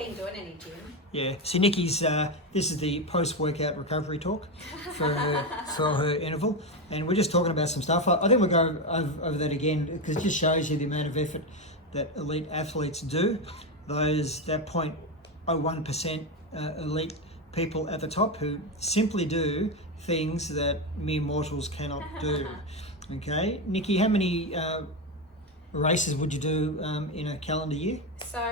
been doing any gym. Yeah. So Nikki's, this is the post-workout recovery talk for her interval. And we're just talking about some stuff. I think we'll go over that again because it just shows you the amount of effort that elite athletes do. That 0.01% elite people at the top who simply do things that mere mortals cannot do. Okay. Nikki, how many races would you do in a calendar year? So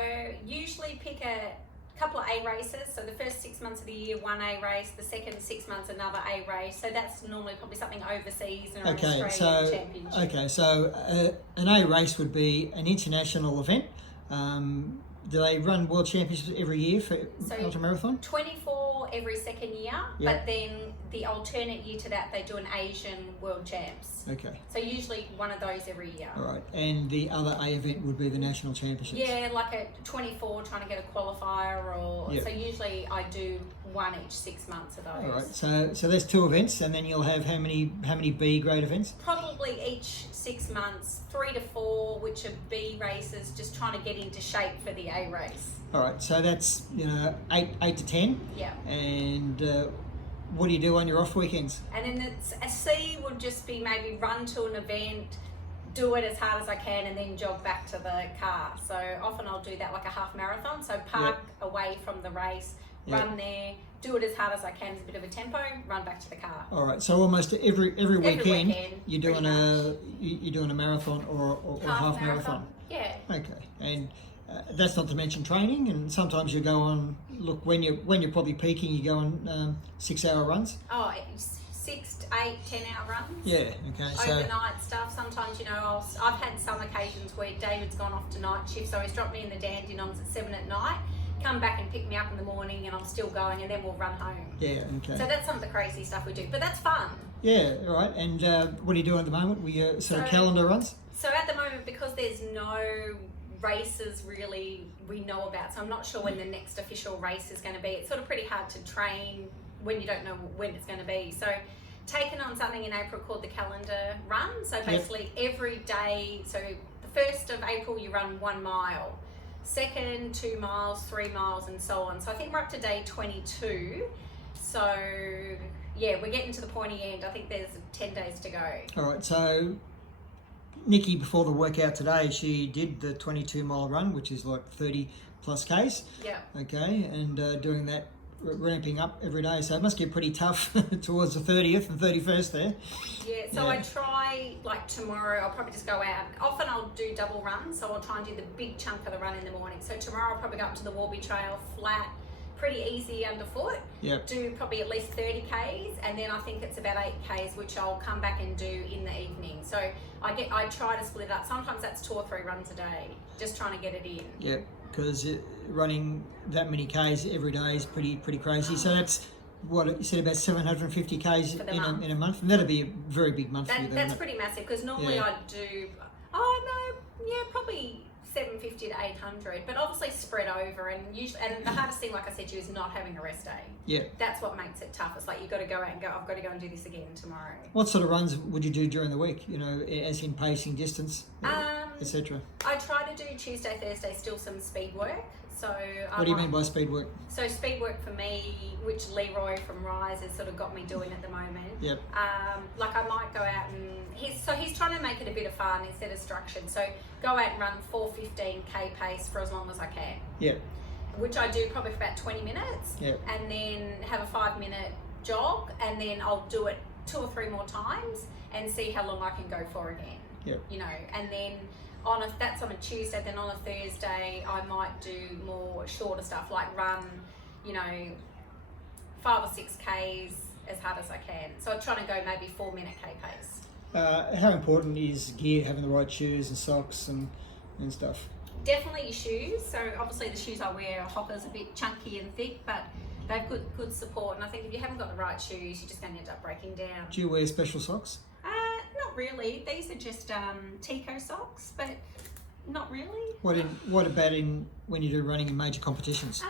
usually pick a couple of A races. So the first 6 months of the year, one A race. The second 6 months, another A race. So that's normally probably something overseas or an Australian championship. Okay, so an A race would be an international event. Do they run world championships every year for ultramarathon? 24 every second year, but then the alternate year to that, they do an Asian world champs. Okay. So usually one of those every year. All right, and the other A event would be the national championships? Yeah, like a 24 trying to get a qualifier so usually I do one each 6 months of those. All right, so there's 2 events, and then you'll have how many B grade events? Probably each 6 months, 3 to 4, which are B races, just trying to get into shape for the A race. All right, so that's 8 to 10. Yeah. And what do you do on your off weekends? And then a C would just be maybe run to an event, do it as hard as I can, and then jog back to the car. So often I'll do that like a half marathon. So park away from the race, run there, do it as hard as I can, as a bit of a tempo, run back to the car. All right. So almost every weekend you're doing a marathon or half marathon. Yeah. Okay. And that's not to mention training. And sometimes you go on. Look, when you're probably peaking, you go on 6 hour runs. Oh, 6 to 8, 10 hour runs. Yeah. Okay. Overnight stuff. Sometimes I've had some occasions where David's gone off to night shift, so he's dropped me in the Dandenongs at 7 at night. Come back and pick me up in the morning, and I'm still going, and then we'll run home. Yeah, okay. So that's some of the crazy stuff we do, but that's fun. Yeah, all right. And what are you doing at the moment? Sort of calendar runs? So at the moment, because there's no races really we know about, so I'm not sure when the next official race is going to be. It's sort of pretty hard to train when you don't know when it's going to be. So taken on something in April called the calendar run. So basically every day, so the 1st of April you run 1 mile. 2nd, 2 miles, 3 miles, and so on. So I think we're up to day 22. So yeah, we're getting to the pointy end. I think there's 10 days to go. All right, so Nikki, before the workout today, she did the 22-mile run, which is like 30 plus Ks. Yeah. Okay, and doing that, ramping up every day. So it must get pretty tough towards the 30th and 31st there. Yeah, so I try, like tomorrow, I'll probably just go out. Often I'll do double runs, so I'll try and do the big chunk of the run in the morning. So tomorrow I'll probably go up to the Warby Trail flat, pretty easy underfoot. Yep. Do probably at least 30 Ks, and then I think it's about 8 Ks, which I'll come back and do in the evening. So I try to split it up. Sometimes that's 2 or 3 runs a day, just trying to get it in. Yep, because running that many Ks every day is pretty crazy. So that's what you said, about 750 Ks in a month, and that'd be a very big month for you. That's pretty massive, because normally I do probably 750 to 800, but obviously spread over, and usually, and the hardest thing, like I said to you, is not having a rest day. Yeah, that's what makes it tough. It's like you've got to go out and go, I've got to go and do this again tomorrow. What sort of runs would you do during the week, as in pacing, distance, etc.? I try to do Tuesday, Thursday still some speed work. So what do you mean by speed work? So speed work for me, which Leroy from Rise has sort of got me doing at the moment. Yep. Like I might go out and he's trying to make it a bit of fun instead of structured. So go out and run 4:15K pace for as long as I can. Yeah. Which I do probably for about 20 minutes. Yeah. And then have a 5-minute jog, and then I'll do it 2 or 3 more times and see how long I can go for again. Yep. And then that's on a Tuesday, then on a Thursday I might do more shorter stuff, like run 5 or 6 Ks as hard as I can. So I'm trying to go maybe 4-minute K pace. How important is gear, having the right shoes and socks and stuff? Definitely shoes. So obviously the shoes I wear are Hoka's, a bit chunky and thick, but they've good support, and I think if you haven't got the right shoes, you're just going to end up breaking down. Do you wear special socks? Not really. These are just Tico socks, but not really. What about when you do running in major competitions?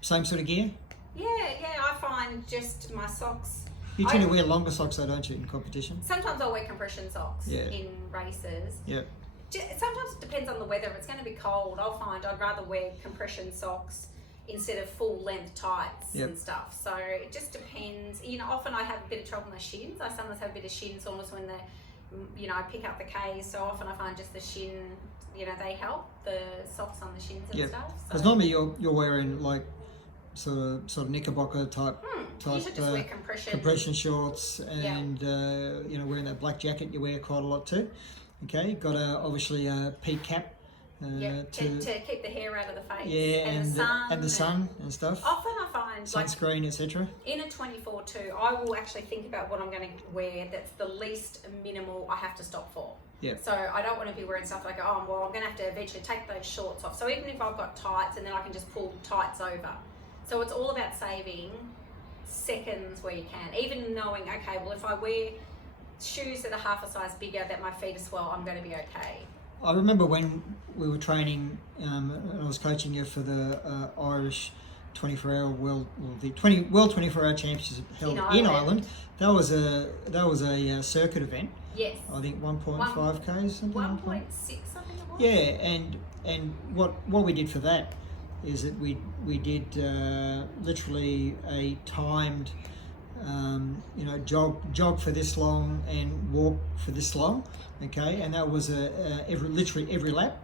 Same sort of gear? Yeah. I find just my socks. You tend to wear longer socks though, don't you, in competition? Sometimes I'll wear compression socks in races. Yeah. sometimes it depends on the weather. If it's going to be cold, I'll find I'd rather wear compression socks instead of full length tights and stuff. So it just depends. Often I have a bit of trouble with my shins. I sometimes have a bit of shin soreness when I pick up the K's. So often I find just the shin, they help, the socks on the shins and stuff. Because normally you're wearing like sort of knickerbocker type you should just wear compression shorts, and wearing that black jacket you wear quite a lot too. Okay, got obviously a peak cap. To keep the hair out of the face. Yeah, and the sun and stuff. Often I find sunscreen, etc. In a 24-2, I will actually think about what I'm going to wear that's the least minimal I have to stop for. Yeah. So I don't want to be wearing stuff like, I'm going to have to eventually take those shorts off. So even if I've got tights, and then I can just pull tights over. So it's all about saving seconds where you can. Even knowing, okay, well if I wear shoes that are half a size bigger that my feet are swell, I'm going to be okay. I remember when we were training, and I was coaching you for the Irish 24-hour World 24-hour Championships held in Ireland. That was a circuit event. Yes. I think 1.5 k's. 1.6, I think it was. Yeah, and what we did for that is that we did literally a timed jog for this long and walk for this long, okay, and that was literally every lap,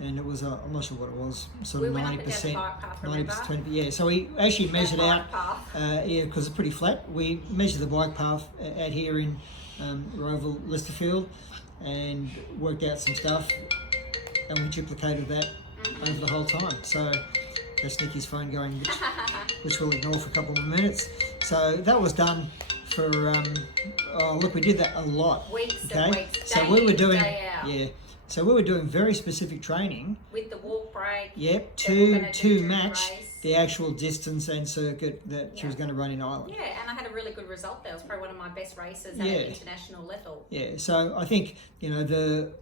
and it was I'm not sure what it was, sort of 90%, 90%, yeah. So we actually measured out, because it's pretty flat. We measured the bike path out here in Roval, Listerfield, and worked out some stuff, and we duplicated that over the whole time. So that's Nikki's phone going, which we'll ignore for a couple of minutes. So that was done for, we did that a lot. Weeks and weeks, so we were doing, so we were doing very specific training. With the walk break. Yep, to match the actual distance and circuit that she was going to run in Ireland. Yeah, and I had a really good result there. It was probably one of my best races at an international level. Yeah, so I think, the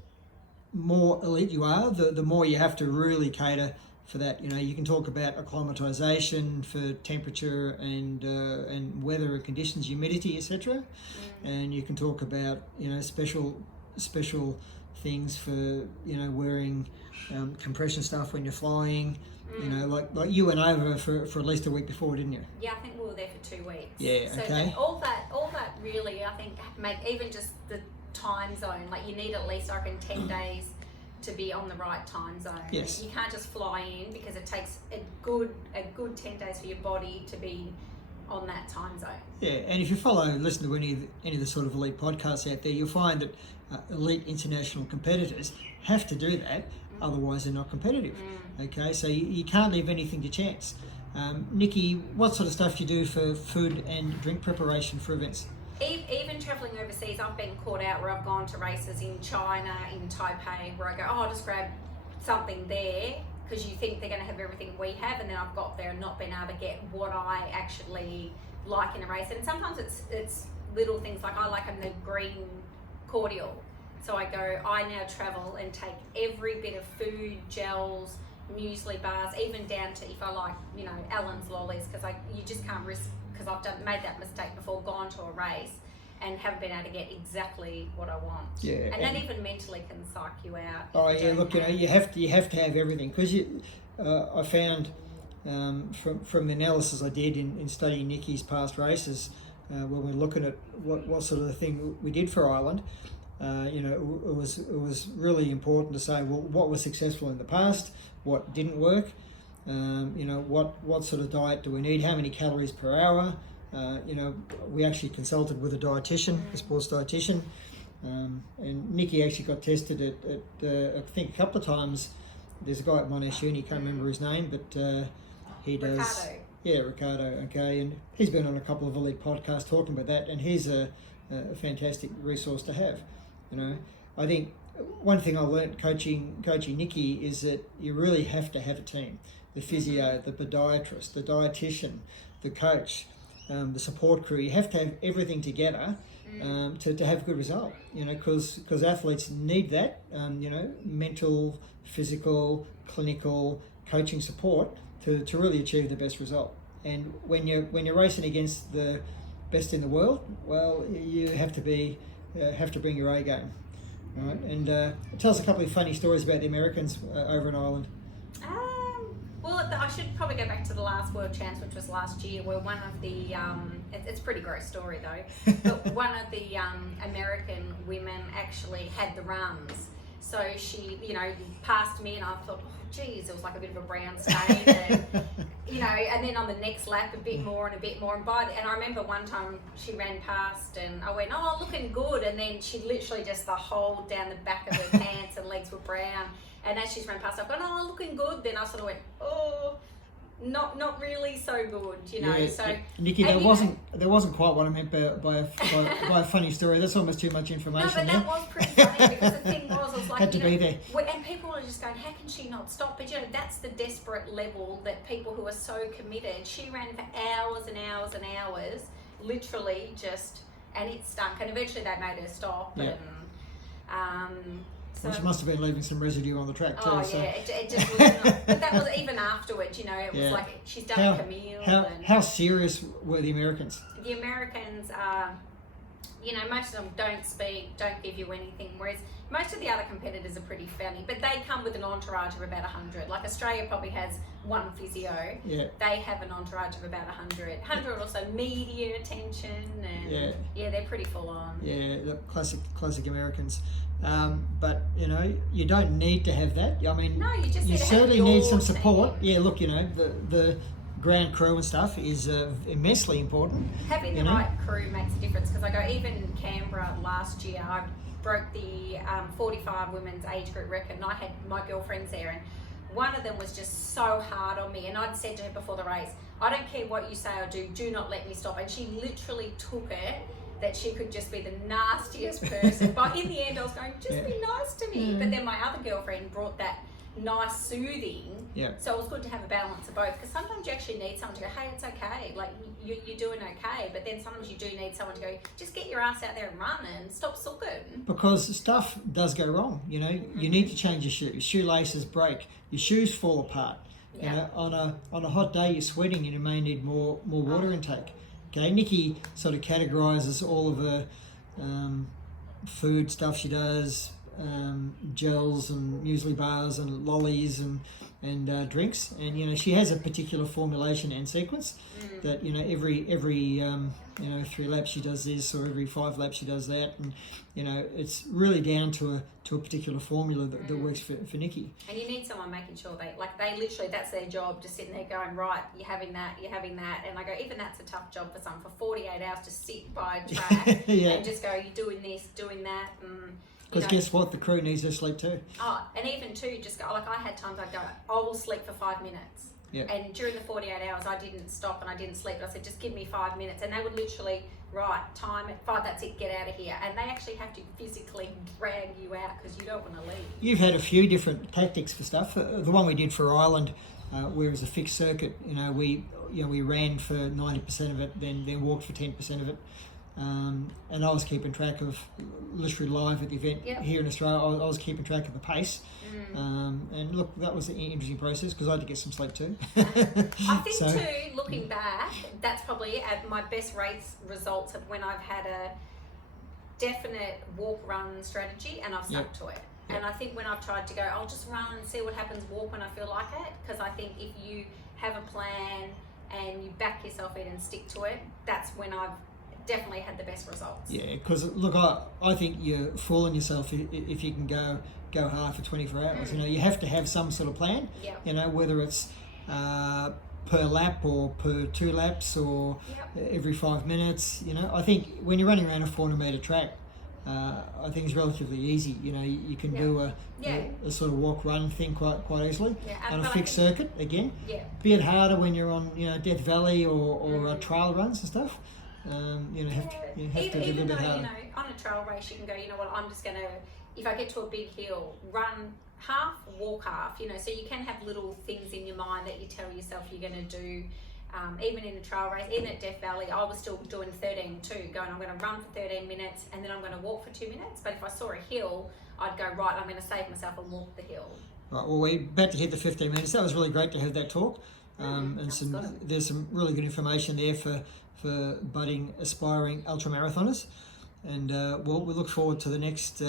more elite you are, the more you have to really cater for that. You can talk about acclimatisation for temperature and weather and conditions, humidity, etc. And you can talk about special things for wearing compression stuff when you're flying. Like you went over for at least a week before, didn't you? Yeah, I think we were there for 2 weeks. Yeah, so okay. All that really, I think, make even just the time zone. Like you need at least, I reckon, 10 days to be on the right time zone. Yes. You can't just fly in, because it takes a good 10 days for your body to be on that time zone. Yeah, and if you listen to any of the sort of elite podcasts out there, you'll find that elite international competitors have to do that, otherwise they're not competitive. Okay, so you can't leave anything to chance. Nikki, what sort of stuff do you do for food and drink preparation for events? Even travelling overseas, I've been caught out where I've gone to races in China, in Taipei, where I go, I'll just grab something there, because you think they're going to have everything we have, and then I've got there and not been able to get what I actually like in a race. And sometimes it's little things, like I like the green cordial. So I now travel and take every bit of food, gels, muesli bars, even down to, if I like, Allen's lollies, because you just can't risk, because I've made that mistake before, gone to a race and haven't been able to get exactly what I want. Yeah, and that even mentally can psych you out. Oh yeah, look, you have to have everything, because I found from the analysis I did in studying Nikki's past races, when we're looking at what sort of thing we did for Ireland. It was really important to say, well, what was successful in the past, what didn't work, what sort of diet do we need, how many calories per hour. We actually consulted with a dietitian, a sports dietitian, and Nikki actually got tested at I think a couple of times. There's a guy at Monash Uni, can't remember his name, but he does. Ricardo. Yeah, Ricardo. Okay, and he's been on a couple of elite podcasts talking about that, and he's a fantastic resource to have. I think one thing I learnt coaching Nikki is that you really have to have a team: the physio, the podiatrist, the dietitian, the coach, the support crew. You have to have everything together to have a good result. Because athletes need that. Mental, physical, clinical, coaching support to really achieve the best result. And when you're racing against the best in the world, well, you have to bring your A game. Right, and tell us a couple of funny stories about the Americans over in Ireland. Well, I should probably go back to the last World Champs, which was last year, where one of the, it's a pretty gross story though, but one of the American women actually had the runs. So she, passed me and I thought, oh geez, it was like a bit of a brown stain and, and then on the next lap a bit more and a bit more. And I remember one time she ran past and I went, oh, looking good. And then she literally just the whole down the back of her pants and legs were brown. And as she's run past, I've gone, oh, looking good. Then I sort of went, oh, not really so good, Yeah, So Nikki, there wasn't quite what I meant by a funny story. That's almost too much information. No, but that was pretty funny because the thing was, I was like, had to be there. And people are just going, how can she not stop? But that's the desperate level that people who are so committed. She ran for hours and hours and hours, literally just, and it stunk. And eventually they made her stop. Yeah. And so, which must have been leaving some residue on the track too. Oh so. yeah, it just was not, but that was even afterwards, it was like she's done a Camille. How serious were the Americans? The Americans are, most of them don't speak, don't give you anything, whereas most of the other competitors are pretty funny, but they come with an entourage of about 100. Like Australia probably has one physio. Yeah. They have an entourage of about 100. 100 also media attention, and they're pretty full on. Yeah, the classic Americans. But you don't need to have that. I mean, no, you just certainly need some support. Team. Yeah, look, the ground crew and stuff is immensely important. Having the right crew makes a difference, because even Canberra last year, I broke the 45 women's age group record, and I had my girlfriends there, and one of them was just so hard on me, and I'd said to her before the race, I don't care what you say or do not let me stop, and she literally took it that she could just be the nastiest person. But in the end I was going, just be nice to me. But then my other girlfriend brought that nice soothing. Yeah. So it was good to have a balance of both, because sometimes you actually need someone to go, hey, it's okay, like you're doing okay. But then sometimes you do need someone to go, just get your ass out there and run and stop sulking. Because stuff does go wrong. You need to change your shoes. Shoelaces break. Your shoes fall apart. Yeah. On a hot day you're sweating and you may need more water intake. Okay, Nikki sort of categorises all of her food stuff she does, gels and muesli bars and lollies and drinks, and she has a particular formulation and sequence that every 3 laps she does this, or every 5 laps she does that, and it's really down to a particular formula that works for Nikki. And you need someone making sure they literally, that's their job, just sitting there going, right, you're having that, and I go, even that's a tough job for some, for 48 hours to sit by a track and just go, you're doing this, doing that, and because guess what? The crew needs their sleep too. Oh, and even too, just go, like I had times I'd go, I will sleep for 5 minutes. Yeah. And during the 48 hours, I didn't stop and I didn't sleep. I said, just give me 5 minutes. And they would literally, right, time at 5, that's it, get out of here. And they actually have to physically drag you out because you don't want to leave. You've had a few different tactics for stuff. The one we did for Ireland, where it was a fixed circuit, we ran for 90% of it, then walked for 10% of it. And I was keeping track of, literally live at the event here in Australia, I was keeping track of the pace. And look, that was an interesting process because I had to get some sleep too. I think too, looking back, that's probably my best race results of when I've had a definite walk-run strategy and I've stuck to it. And I think when I've tried to go, I'll just run and see what happens, walk when I feel like it, because I think if you have a plan and you back yourself in and stick to it, that's when I've definitely had the best results. Yeah, because look, I think you're fooling yourself if you can go hard for 24 hours. You have to have some sort of plan. Whether it's per lap or per 2 laps or every 5 minutes. I think when you're running around a 400 metre track, I think it's relatively easy. You can do a sort of walk-run thing quite easily on a fixed circuit again. Be it harder when you're on Death Valley or trail runs and stuff. You have to do a little bit harder. On a trail race you can go, I'm just going to, if I get to a big hill, run half, walk half, so you can have little things in your mind that you tell yourself you're going to do. Even in a trail race, even at Death Valley, I was still doing 13 too, going, I'm going to run for 13 minutes and then I'm going to walk for 2 minutes. But if I saw a hill, I'd go, right, I'm going to save myself and walk the hill. Right, well, we're about to hit the 15 minutes. That was really great to have that talk. And there's some really good information there for budding, aspiring ultramarathoners. And we look forward to the next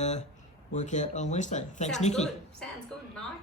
workout on Wednesday. Thanks, Sounds Nikki. good. Sounds good, Mike.